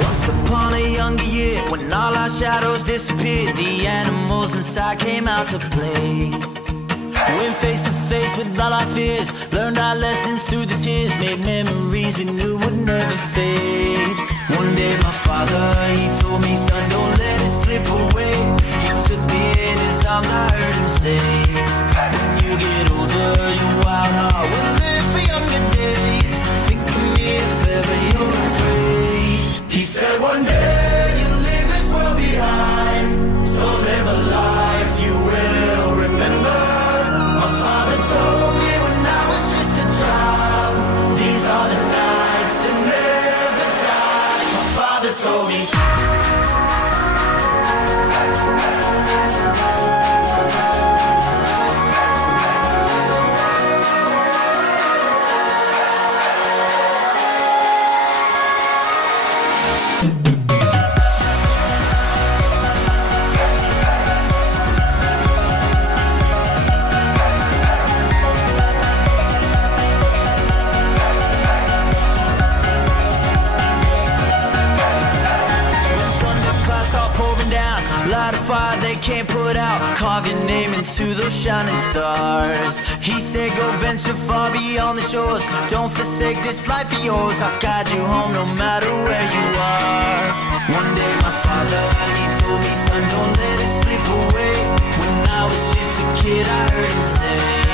Once upon a younger year, when all our shadows disappeared, the animals inside came out to play. Went face to face with all our fears, learned our lessons through the tears, made memories we knew would never fade. One day my father, he told me, son, don't let it slip away. He took me in his arms, I heard him say, when you get older, your wild heart will live for younger days. Think of me if ever you're afraid. He said one day you'll leave this world behind, so live a life you will remember. My father told me when I was just a child, these are the nights to never die. My father told me. Light a fire they can't put out, carve your name into those shining stars. He said go venture far beyond the shores, don't forsake this life of yours. I'll guide you home no matter where you are. One day my father, he told me, son, don't let it slip away. When I was just a kid I heard him say,